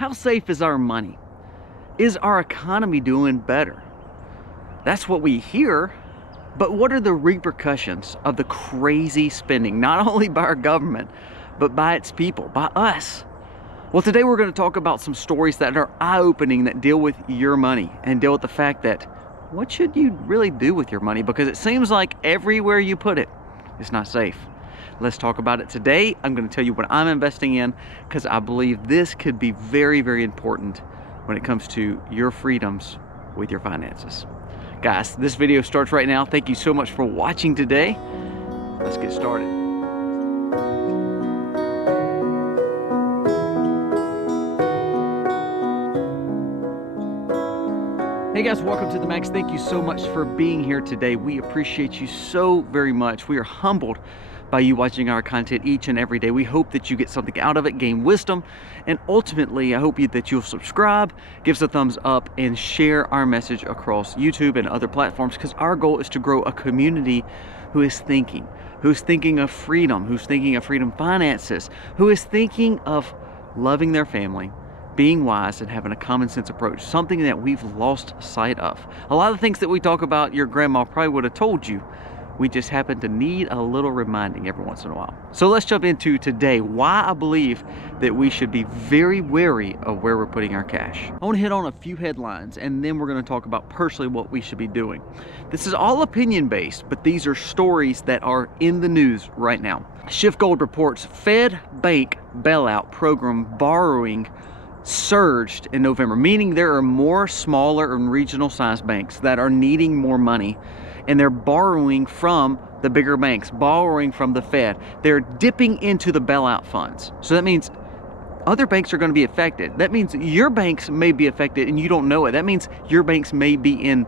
How safe is our money? Is our economy doing better? That's what we hear, but what are the repercussions of the crazy spending, not only by our government, but by its people, by us? Well, today we're going to talk about some stories that are eye-opening, that deal with your money and deal with the fact that what should you really do with your money? Because it seems like everywhere you put it, it's not safe. Let's talk about it today. I'm going to tell you what I'm investing in because I believe this could be very, very important when it comes to your freedoms with your finances. Guys, this video starts right now. Thank you so much for watching today. Let's get started. Hey guys, welcome to the Max. Thank you so much for being here today. We appreciate you so very much. We are humbled by you watching our content each and every day. We hope that you get something out of it, gain wisdom, and ultimately I hope that you'll subscribe, give us a thumbs up, and share our message across YouTube and other platforms, because our goal is to grow a community who is thinking of freedom, who's thinking of freedom finances, who is thinking of loving their family, being wise, and having a common sense approach, something that we've lost sight of. A lot of the things that we talk about, your grandma probably would have told you. We just happen to need a little reminding every once in a while. So let's jump into today why I believe that we should be very wary of where we're putting our cash. I want to hit on a few headlines, and then we're going to talk about personally what we should be doing. This is all opinion based, but these are stories that are in the news right now. Shift Gold reports Fed bank bailout program borrowing surged in November, meaning there are more smaller and regional sized banks that are needing more money, and they're borrowing from the bigger banks, borrowing from the Fed. They're dipping into the bailout funds. So that means other banks are going to be affected. That means your banks may be affected and you don't know it. That means your banks may be in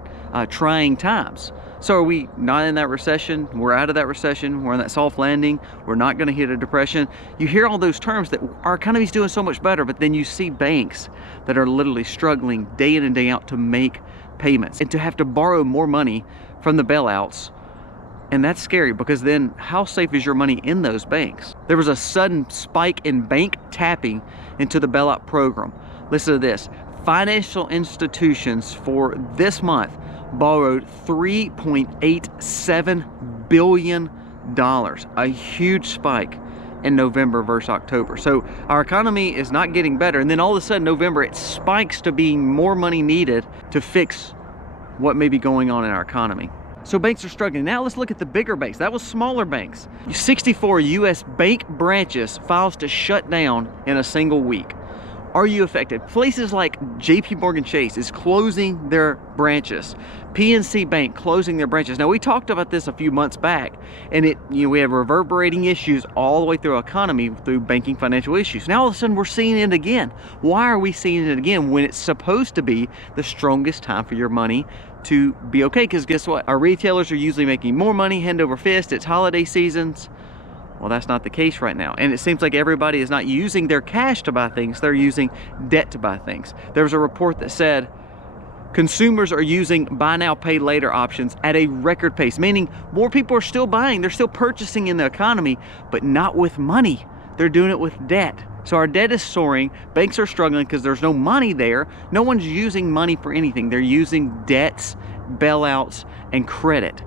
trying times. So are we not in that recession? We're out of that recession. We're in that soft landing. We're not going to hit a depression. You hear all those terms that our economy is doing so much better, but then you see banks that are literally struggling day in and day out to make payments and to have to borrow more money from the bailouts. And that's scary, because then how safe is your money in those banks? There was a sudden spike in bank tapping into the bailout program. Listen to this. Financial institutions for this month borrowed $3.87 billion, a huge spike in November versus October. So our economy is not getting better, and then all of a sudden November it spikes to being more money needed to fix what may be going on in our economy. So banks are struggling. Now let's look at the bigger banks. That was smaller banks. 64 U.S. bank branches files to shut down in a single week. Are you affected? Places like JP Chase is closing their branches. PNC Bank closing their branches. Now we talked about this a few months back, and we have reverberating issues all the way through our economy through banking financial issues. Now all of a sudden we're seeing it again. Why are we seeing it again when it's supposed to be the strongest time for your money to be okay? Because guess what? Our retailers are usually making more money hand over fist. It's holiday seasons. Well, that's not the case right now. And it seems like everybody is not using their cash to buy things. They're using debt to buy things. There was a report that said consumers are using buy now, pay later options at a record pace, meaning more people are still buying. They're still purchasing in the economy, but not with money. They're doing it with debt. So our debt is soaring. Banks are struggling because there's no money there. No one's using money for anything. They're using debts, bailouts, and credit.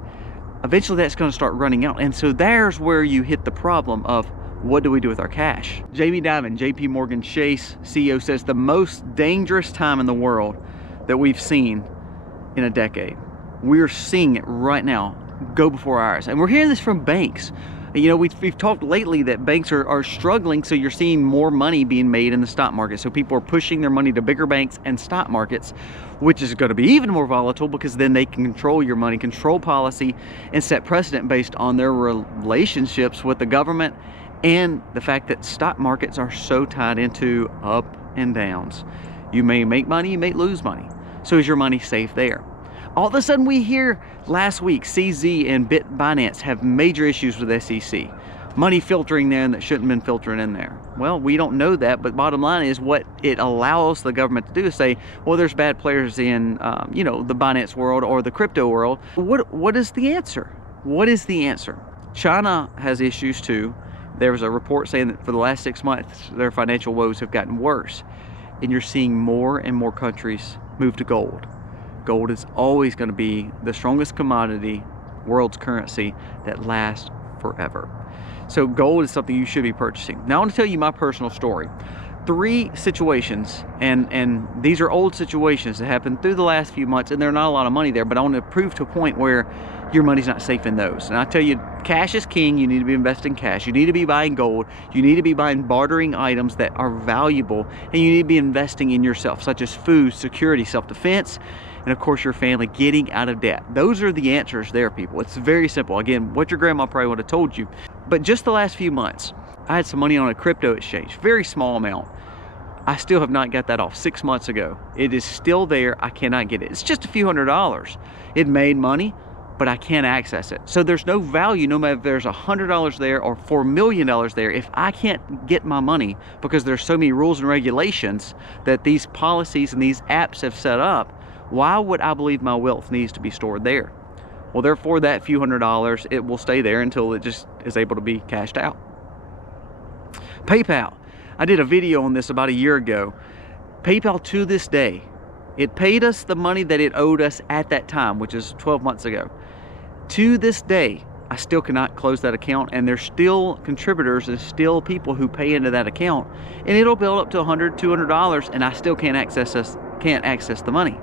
Eventually that's going to start running out, and so there's where you hit the problem of what do we do with our cash. Jamie Dimon, JP Chase CEO, says the most dangerous time in the world that we've seen in a decade. We're seeing it right now go before our eyes, and we're hearing this from banks. You know, we've talked lately that banks are struggling, so you're seeing more money being made in the stock market. So people are pushing their money to bigger banks and stock markets, which is going to be even more volatile, because then they can control your money, control policy, and set precedent based on their relationships with the government and the fact that stock markets are so tied into up and downs. You may make money, you may lose money. So is your money safe there? All of a sudden we hear last week CZ and Binance have major issues with SEC. Money filtering there that shouldn't have been filtering in there. Well, we don't know that, but bottom line is what it allows the government to do is say, well, there's bad players in, you know, the Binance world or the crypto world. What is the answer? What is the answer? China has issues too. There was a report saying that for the last 6 months, their financial woes have gotten worse. and you're seeing more and more countries move to gold. Gold is always going to be the strongest commodity, world's currency, that lasts forever. So gold is something you should be purchasing. Now I want to tell you my personal story. 3 situations, and these are old situations that happened through the last few months, and there are not a lot of money there, but I want to prove to a point where your money's not safe in those. And I tell you, cash is king. You need to be investing cash. You need to be buying gold. You need to be buying bartering items that are valuable, and you need to be investing in yourself, such as food, security, self-defense, and of course your family, getting out of debt. Those are the answers there, people. It's very simple. Again, what your grandma probably would have told you. But just the last few months, I had some money on a crypto exchange, very small amount. I still have not got that off 6 months ago. It is still there. I cannot get it. It's just a few $100s. It made money, but I can't access it. So there's no value, no matter if there's $100 there or $4 million there, if I can't get my money because there's so many rules and regulations that these policies and these apps have set up. Why would I believe my wealth needs to be stored there? Well, therefore, that few $100s, it will stay there until it just is able to be cashed out. PayPal. I did a video on this about a year ago. PayPal, to this day, it paid us the money that it owed us at that time, which is 12 months ago. To this day, I still cannot close that account, and there's still contributors and still people who pay into that account, and it'll build up to $100, $200, and I still can't access the money.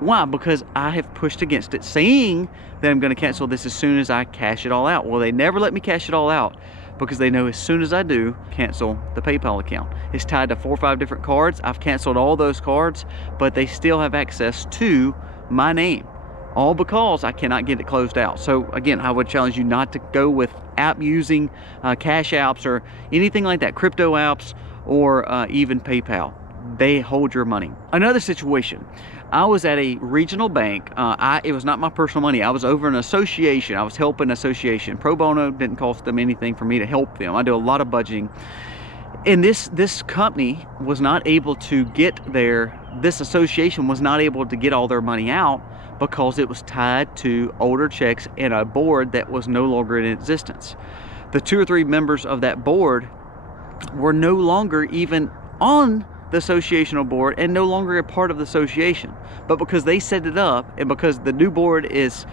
Why? Because I have pushed against it, saying that I'm going to cancel this as soon as I cash it all out. Well, they never let me cash it all out because they know as soon as I do, cancel the PayPal account. It's tied to 4 or 5 different cards. I've canceled all those cards, but they still have access to my name, all because I cannot get it closed out. So again, I would challenge you not to go with app using cash apps or anything like that, crypto apps or even PayPal. They hold your money. Another situation, I was at a regional bank. It was not my personal money. I was over an association. I was helping an association. Pro bono, didn't cost them anything for me to help them. I do a lot of budgeting. And this company was not able to get this association was not able to get all their money out because it was tied to older checks and a board that was no longer in existence. The 2 or 3 members of that board were no longer even on the associational board and no longer a part of the association, but because they set it up and because the new board is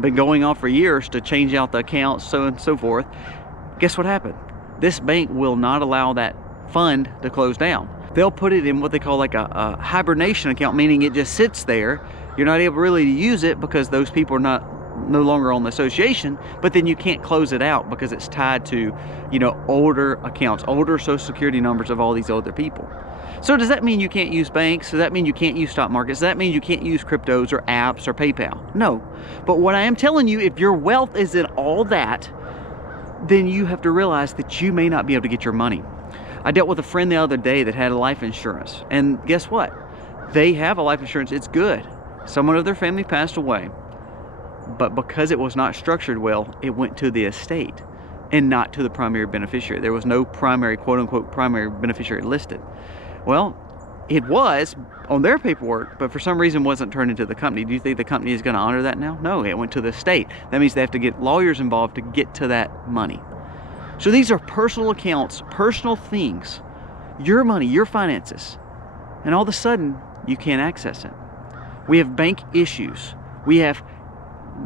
been going on for years to change out the accounts, so on and so forth, guess what happened? This bank will not allow that fund to close down. They'll put it in what they call like a hibernation account, meaning it just sits there. You're not able really to use it because those people are no longer on the association, but then you can't close it out because it's tied to, you know, older accounts, older social security numbers of all these older people. So does that mean you can't use banks? Does that mean you can't use stock markets? Does that mean you can't use cryptos or apps or PayPal? No. But what I am telling you, if your wealth is in all that, then you have to realize that you may not be able to get your money. I dealt with a friend the other day that had a life insurance, and guess what? They have a life insurance. It's good. Someone of their family passed away, but because it was not structured well, it went to the estate and not to the primary beneficiary. There was no primary, quote unquote, primary beneficiary listed. Well, it was on their paperwork, but for some reason wasn't turned into the company. Do you think the company is going to honor that now? No, it went to the estate. That means they have to get lawyers involved to get to that money. So these are personal accounts, personal things, your money, your finances, and all of a sudden you can't access it. We have bank issues. We have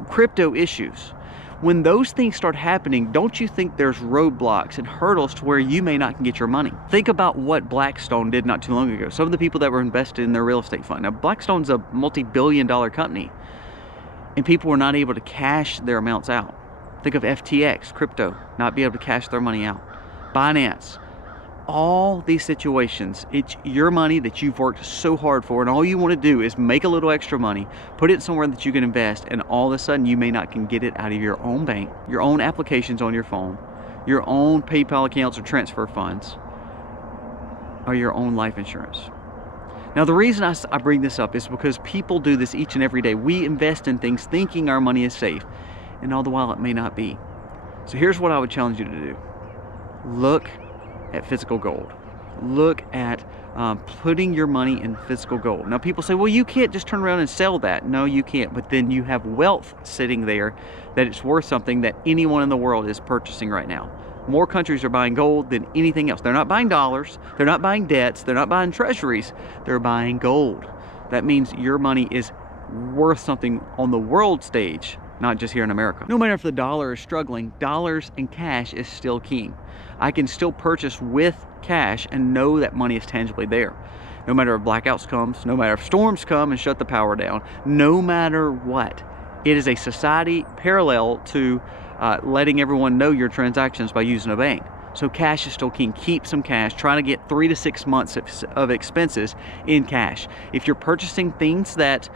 crypto issues. When those things start happening, don't you think there's roadblocks and hurdles to where you may not get your money? Think about what Blackstone did not too long ago. Some of the people that were invested in their real estate fund. Now, Blackstone's a multi-billion-dollar company, and people were not able to cash their amounts out. Think of FTX, crypto, not be able to cash their money out. Binance. All these situations, it's your money that you've worked so hard for, and all you want to do is make a little extra money, put it somewhere that you can invest, and all of a sudden you may not can get it out of your own bank, your own applications on your phone, your own PayPal accounts or transfer funds, or your own life insurance. Now, the reason I bring this up is because people do this each and every day. We invest in things thinking our money is safe, and all the while it may not be. So here's what I would challenge you to do. Look at physical gold. Look at putting your money in physical gold. Now, people say, well, you can't just turn around and sell that. No, you can't. But then you have wealth sitting there that it's worth something that anyone in the world is purchasing right now. More countries are buying gold than anything else. They're not buying dollars, they're not buying debts, they're not buying treasuries, they're buying gold. That means your money is worth something on the world stage, not just here in America. No matter if the dollar is struggling, dollars and cash is still king. I can still purchase with cash and know that money is tangibly there. No matter if blackouts comes, no matter if storms come and shut the power down, no matter what. It is a society parallel to letting everyone know your transactions by using a bank. So cash is still king. Keep some cash. Try to get 3 to 6 months of expenses in cash. If you're purchasing things that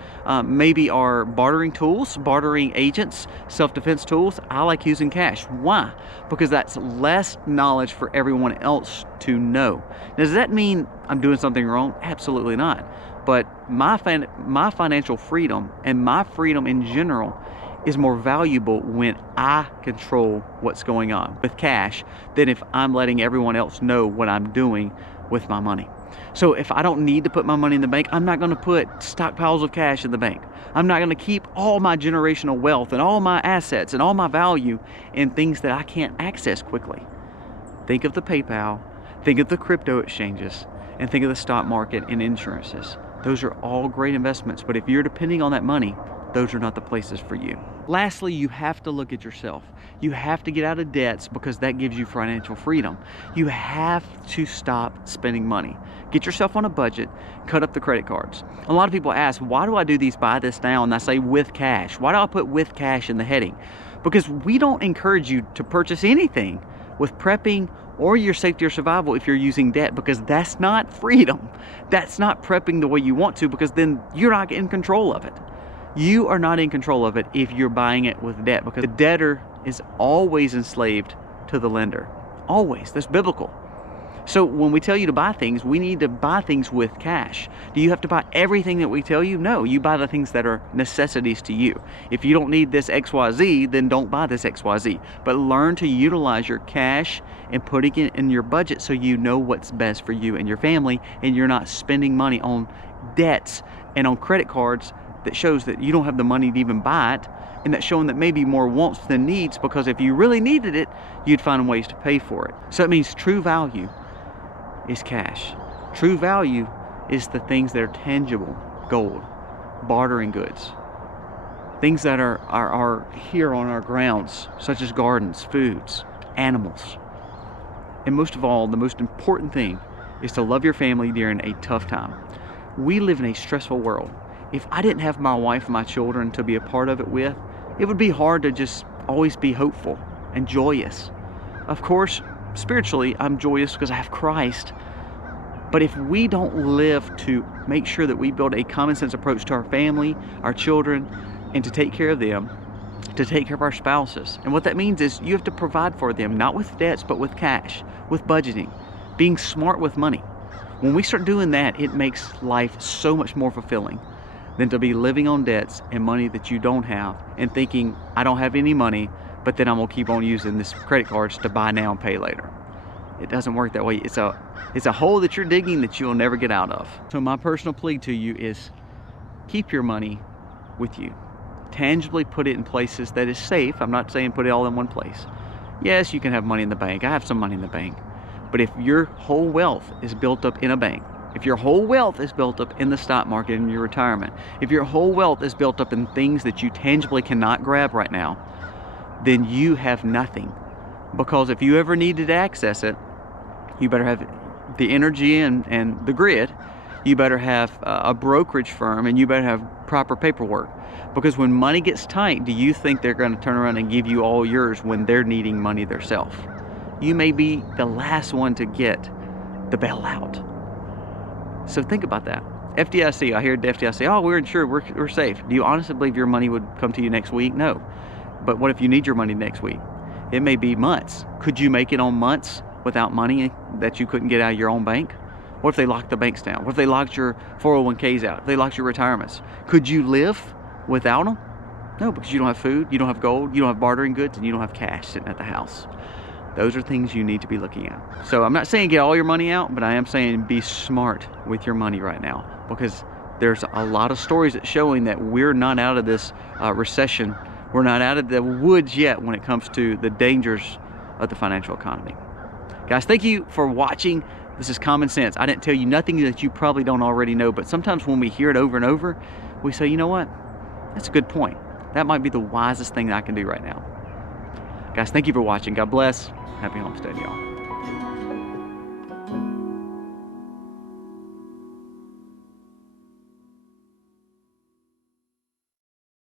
maybe are bartering tools, bartering agents, self-defense tools, I like using cash. Why? Because that's less knowledge for everyone else to know. Now, does that mean I'm doing something wrong? Absolutely not. But my financial freedom and my freedom in general is more valuable when I control what's going on with cash than if I'm letting everyone else know what I'm doing with my money. So if I don't need to put my money in the bank, I'm not going to put stockpiles of cash in the bank. I'm not going to keep all my generational wealth and all my assets and all my value in things that I can't access quickly. Think of the PayPal, think of the crypto exchanges, and think of the stock market and insurances. Those are all great investments, but if you're depending on that money, those are not the places for you. Lastly, you have to look at yourself. You have to get out of debts because that gives you financial freedom. You have to stop spending money. Get yourself on a budget, cut up the credit cards. A lot of people ask, why do I do these buy this now? And I say with cash. Why do I put with cash in the heading? Because we don't encourage you to purchase anything with prepping or your safety or survival if you're using debt, because that's not freedom. That's not prepping the way you want to, because then you're not in control of it. You are not in control of it if you're buying it with debt, because the debtor is always enslaved to the lender. Always. That's biblical. So when we tell you to buy things, we need to buy things with cash. Do you have to buy everything that we tell you? No, you buy the things that are necessities to you. If you don't need this XYZ, then don't buy this XYZ. But learn to utilize your cash and putting it in your budget so you know what's best for you and your family, and you're not spending money on debts and on credit cards that shows that you don't have the money to even buy it, and that's showing that maybe more wants than needs, because if you really needed it, you'd find ways to pay for it. So it means true value is cash. True value is the things that are tangible, gold, bartering goods, things that are here on our grounds, such as gardens, foods, animals. And most of all, the most important thing is to love your family during a tough time. We live in a stressful world. If I didn't have my wife and my children to be a part of it with, it would be hard to just always be hopeful and joyous. Of course, spiritually, I'm joyous because I have Christ. But if we don't live to make sure that we build a common sense approach to our family, our children, and to take care of them, to take care of our spouses. And what that means is you have to provide for them, not with debts, but with cash, with budgeting, being smart with money. When we start doing that, it makes life so much more fulfilling than to be living on debts and money that you don't have and thinking, I don't have any money, but then I'm gonna keep on using this credit cards to buy now and pay later. It doesn't work that way. It's a hole that you're digging that you'll never get out of. So my personal plea to you is keep your money with you. Tangibly put it in places that is safe. I'm not saying put it all in one place. Yes, you can have money in the bank. I have some money in the bank. But if your whole wealth is built up in a bank, if your whole wealth is built up in the stock market in your retirement, if your whole wealth is built up in things that you tangibly cannot grab right now, then you have nothing. Because if you ever needed to access it, you better have the energy and the grid. You better have a brokerage firm, and you better have proper paperwork. Because when money gets tight, do you think they're going to turn around and give you all yours when they're needing money themselves? You may be the last one to get the bailout. So think about that. FDIC, I hear the FDIC, oh, we're insured, we're safe. Do you honestly believe your money would come to you next week? No. But what if you need your money next week? It may be months. Could you make it on months without money that you couldn't get out of your own bank? What if they locked the banks down? What if they locked your 401ks out? If they locked your retirements? Could you live without them? No, because you don't have food, you don't have gold, you don't have bartering goods, and you don't have cash sitting at the house. Those are things you need to be looking at. So I'm not saying get all your money out, but I am saying be smart with your money right now, because there's a lot of stories that showing that we're not out of this recession. We're not out of the woods yet when it comes to the dangers of the financial economy. Guys, thank you for watching. This is Common Sense. I didn't tell you nothing that you probably don't already know, but sometimes when we hear it over and over, we say, you know what? That's a good point. That might be the wisest thing that I can do right now. Guys, thank you for watching. God bless. Happy homestead, y'all.